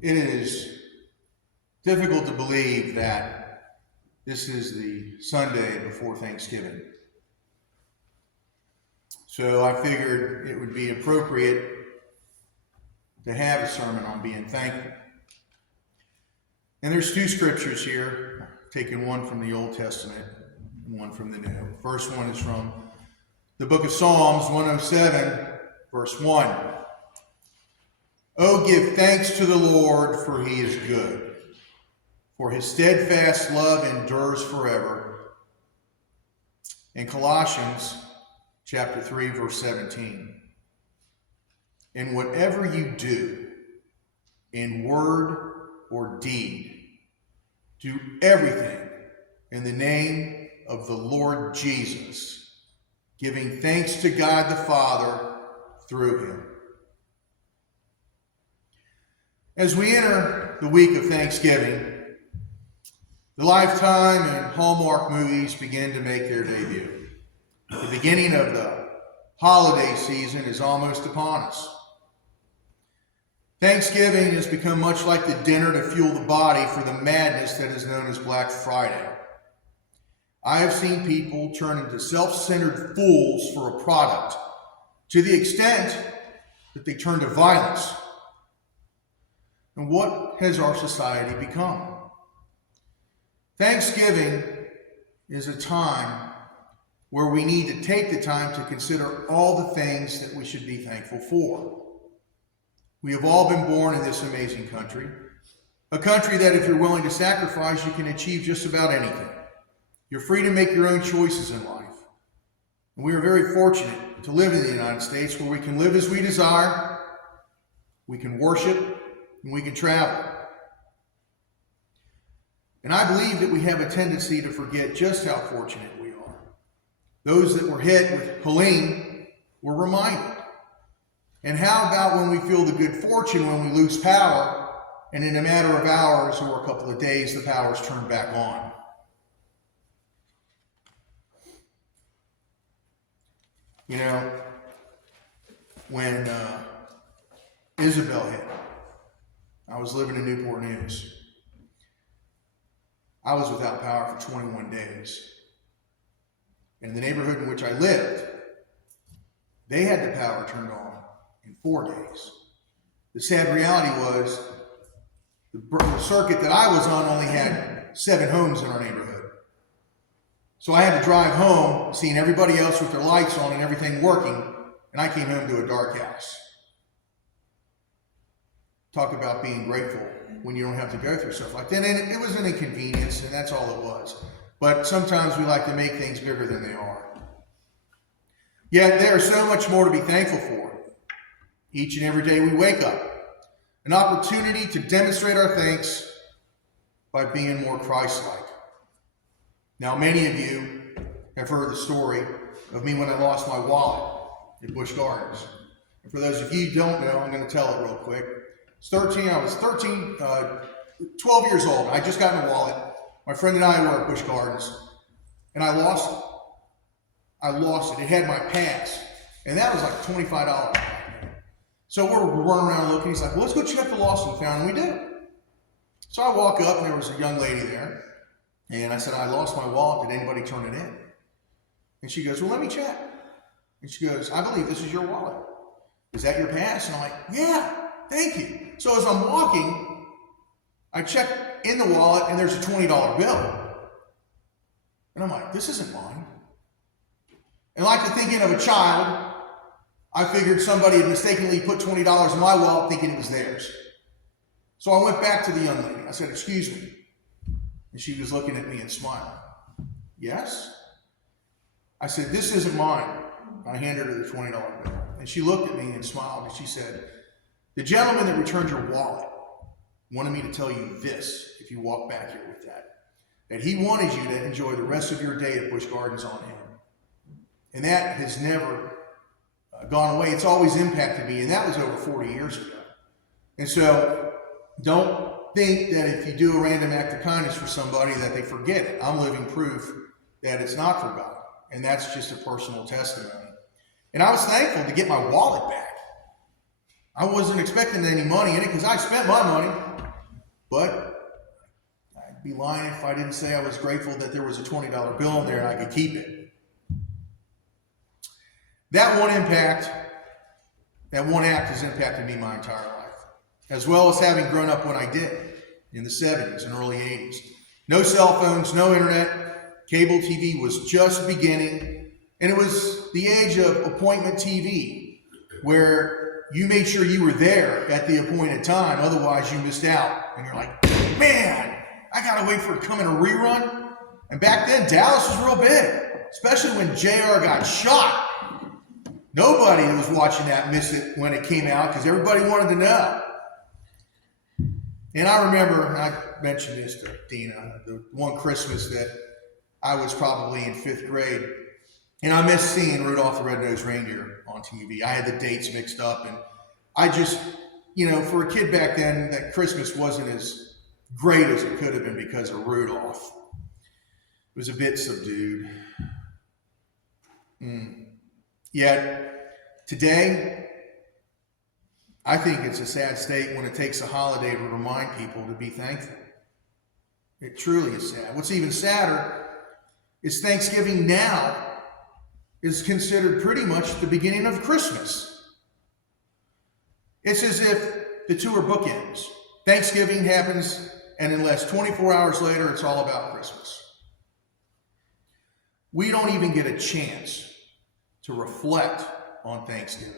It is difficult to believe that this is the Sunday before Thanksgiving. So I figured it would be appropriate to have a sermon on being thankful. And there's two scriptures here, taking one from the Old Testament and one from the New. First one is from the book of Psalms 107, verse 1. Oh, give thanks to the Lord, for he is good, for his steadfast love endures forever. In Colossians chapter 3, verse 17. And whatever you do, in word or deed, do everything in the name of the Lord Jesus, giving thanks to God the Father through him. As we enter the week of Thanksgiving, the Lifetime and Hallmark movies begin to make their debut. The beginning of the holiday season is almost upon us. Thanksgiving has become much like the dinner to fuel the body for the madness that is known as Black Friday. I have seen people turn into self-centered fools for a product to the extent that they turn to violence. And what has our society become? Thanksgiving is a time where we need to take the time to consider all the things that we should be thankful for. We have all been born in this amazing country, a country that if you're willing to sacrifice, you can achieve just about anything. You're free to make your own choices in life. And we are very fortunate to live in the United States where we can live as we desire, we can worship, and we can travel. And I believe that we have a tendency to forget just how fortunate we are. Those that were hit with Helene were reminded. And how about when we feel the good fortune when we lose power, and in a matter of hours or a couple of days, the power's turned back on? You know, when Isabel hit, I was living in Newport News. I was without power for 21 days. And in the neighborhood in which I lived, they had the power turned on in 4 days. The sad reality was the circuit that I was on only had 7 homes in our neighborhood. So I had to drive home, seeing everybody else with their lights on and everything working, and I came home to a dark house. Talk about being grateful when you don't have to go through stuff like that. And it was an inconvenience, and that's all it was. But sometimes we like to make things bigger than they are. Yet there is so much more to be thankful for. Each and every day we wake up, an opportunity to demonstrate our thanks by being more Christ-like. Now, many of you have heard the story of me when I lost my wallet at Busch Gardens. And for those of you who don't know, I'm going to tell it real quick. I was 12 years old. I just got in a wallet. My friend and I were at Busch Gardens, and I lost it. It had my pass, and that was like $25. So we're running around looking. He's like, well, let's go check the lost and found, and we did. So I walk up, and there was a young lady there, and I said, I lost my wallet. Did anybody turn it in? And she goes, well, let me check. And she goes, I believe this is your wallet. Is that your pass? And I'm like, yeah, thank you. So as I'm walking, I check in the wallet, and there's a $20 bill. And I'm like, this isn't mine. And like the thinking of a child, I figured somebody had mistakenly put $20 in my wallet thinking it was theirs. So I went back to the young lady. I said, excuse me. And she was looking at me and smiling. Yes? I said, this isn't mine. I handed her the $20 bill. And she looked at me and smiled, and she said, the gentleman that returned your wallet wanted me to tell you this, if you walk back here with that he wanted you to enjoy the rest of your day at Busch Gardens on him. And that has never gone away. It's always impacted me, and that was over 40 years ago. And so don't think that if you do a random act of kindness for somebody that they forget it. I'm living proof that it's not forgotten, and that's just a personal testimony. And I was thankful to get my wallet back. I wasn't expecting any money in it because I spent my money, but I'd be lying if I didn't say I was grateful that there was a $20 bill in there and I could keep it. That one act has impacted me my entire life, as well as having grown up when I did in the 70s and early 80s. No cell phones, no internet, cable TV was just beginning, and it was the age of appointment TV, where you made sure you were there at the appointed time, otherwise you missed out. And you're like, man, I gotta wait for it to come in a rerun. And back then, Dallas was real big, especially when JR got shot. Nobody that was watching that missed it when it came out because everybody wanted to know. And I remember, and I mentioned this to Dina, the one Christmas that I was probably in 5th grade, and I missed seeing Rudolph the Red-Nosed Reindeer on TV. I had the dates mixed up, and I just, for a kid back then, that Christmas wasn't as great as it could have been because of Rudolph. It was a bit subdued. Yet, today, I think it's a sad state when it takes a holiday to remind people to be thankful. It truly is sad. What's even sadder is Thanksgiving now is considered pretty much the beginning of Christmas. It's as if the two are bookends. Thanksgiving happens, and in less 24 hours later, it's all about Christmas. We don't even get a chance to reflect on Thanksgiving.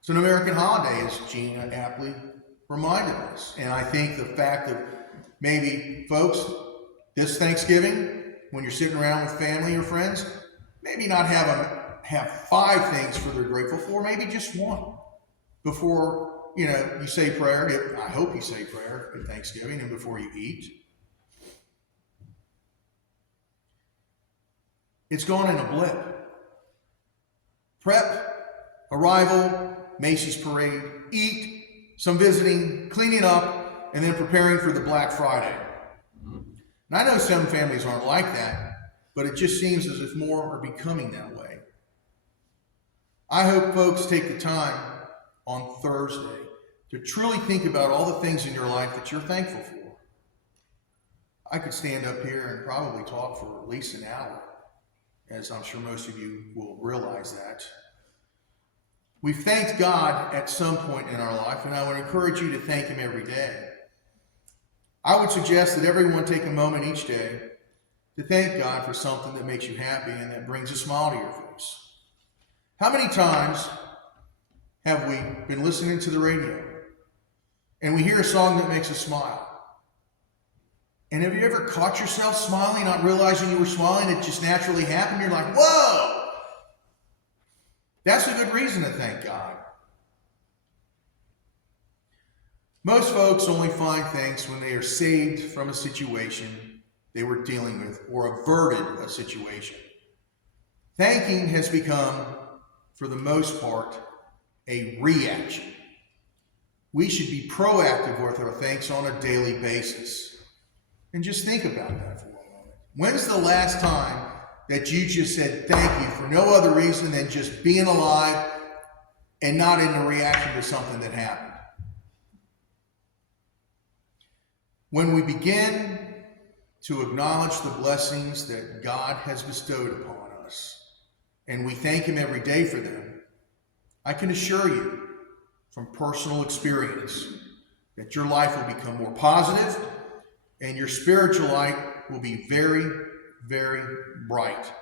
It's an American holiday, as Gina aptly reminded us. And I think the fact that maybe, folks, this Thanksgiving, when you're sitting around with family or friends, maybe not have 5 things for they're grateful for, maybe just one. Before, you say prayer, I hope you say prayer at Thanksgiving and before you eat. It's gone in a blip. Prep, arrival, Macy's parade, eat, some visiting, cleaning up, and then preparing for the Black Friday. And I know some families aren't like that, but it just seems as if more are becoming that way. I hope folks take the time on Thursday to truly think about all the things in your life that you're thankful for. I could stand up here and probably talk for at least an hour, as I'm sure most of you will realize that. We've thanked God at some point in our life, and I would encourage you to thank Him every day. I would suggest that everyone take a moment each day to thank God for something that makes you happy and that brings a smile to your face. How many times have we been listening to the radio and we hear a song that makes us smile? And have you ever caught yourself smiling, not realizing you were smiling? It just naturally happened. You're like, whoa! That's a good reason to thank God. Most folks only find thanks when they are saved from a situation they were dealing with or averted a situation. Thanking has become, for the most part, a reaction. We should be proactive with our thanks on a daily basis. And just think about that for a moment. When's the last time that you just said thank you for no other reason than just being alive and not in a reaction to something that happened? When we begin to acknowledge the blessings that God has bestowed upon us, and we thank Him every day for them, I can assure you from personal experience that your life will become more positive and your spiritual light will be very, very bright.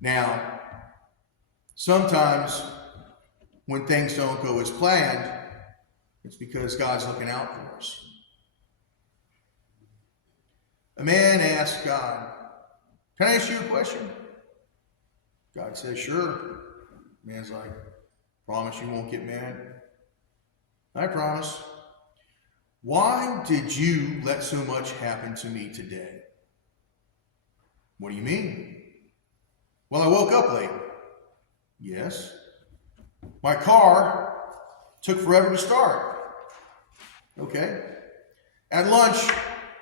Now, sometimes when things don't go as planned, it's because God's looking out for us. A man asked God, "Can I ask you a question?" God says, "Sure." Man's like, "Promise you won't get mad?" "I promise." "Why did you let so much happen to me today?" "What do you mean?" "Well, I woke up late." "Yes." "My car took forever to start." "Okay." "At lunch,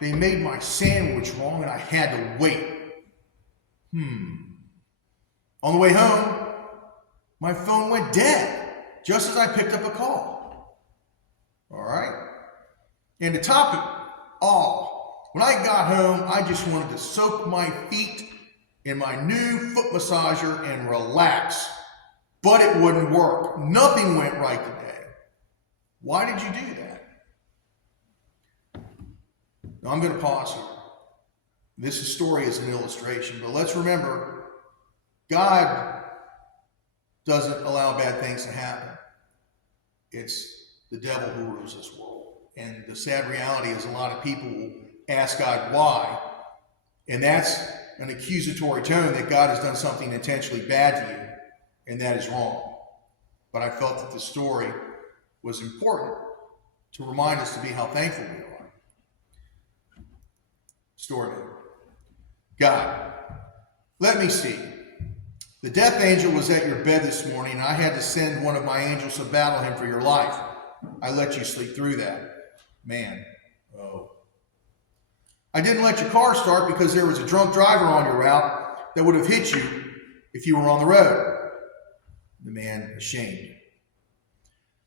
they made my sandwich wrong and I had to wait." "On the way home, my phone went dead just as I picked up a call. All right? And to top it all, when I got home, I just wanted to soak my feet in my new foot massager and relax. But it wouldn't work. Nothing went right today. Why did you do that? Now I'm going to pause here. This story is an illustration, but let's remember, God doesn't allow bad things to happen. It's the devil who rules this world. And the sad reality is a lot of people will ask God why, and that's an accusatory tone that God has done something intentionally bad to you, and that is wrong. But I felt that the story was important to remind us to be how thankful we are. Story name. God, let me see. The death angel was at your bed this morning, and I had to send one of my angels to battle him for your life. I let you sleep through that. Man, oh. I didn't let your car start because there was a drunk driver on your route that would have hit you if you were on the road. The man ashamed.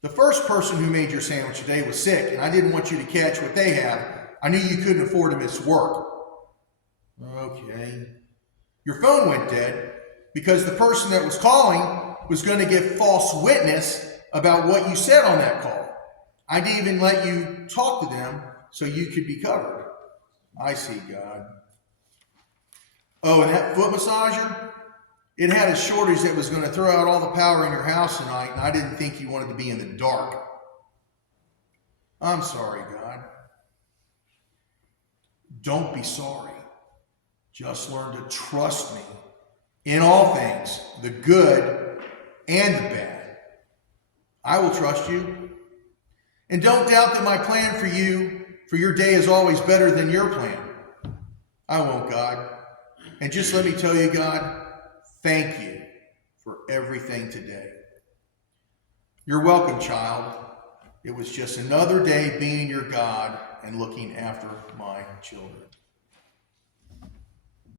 The first person who made your sandwich today was sick, and I didn't want you to catch what they have. I knew you couldn't afford to miss work. Okay. Your phone went dead because the person that was calling was going to give false witness about what you said on that call. I didn't even let you talk to them so you could be covered. I see, God. Oh, and that foot massager? It had a shortage that was going to throw out all the power in your house tonight, and I didn't think you wanted to be in the dark. I'm sorry, God. Don't be sorry. Just learn to trust me in all things, the good and the bad. I will trust you. And don't doubt that my plan for you, for your day, is always better than your plan. I won't, God. And just let me tell you, God, thank you for everything today. You're welcome, child. It was just another day being your God and looking after my children.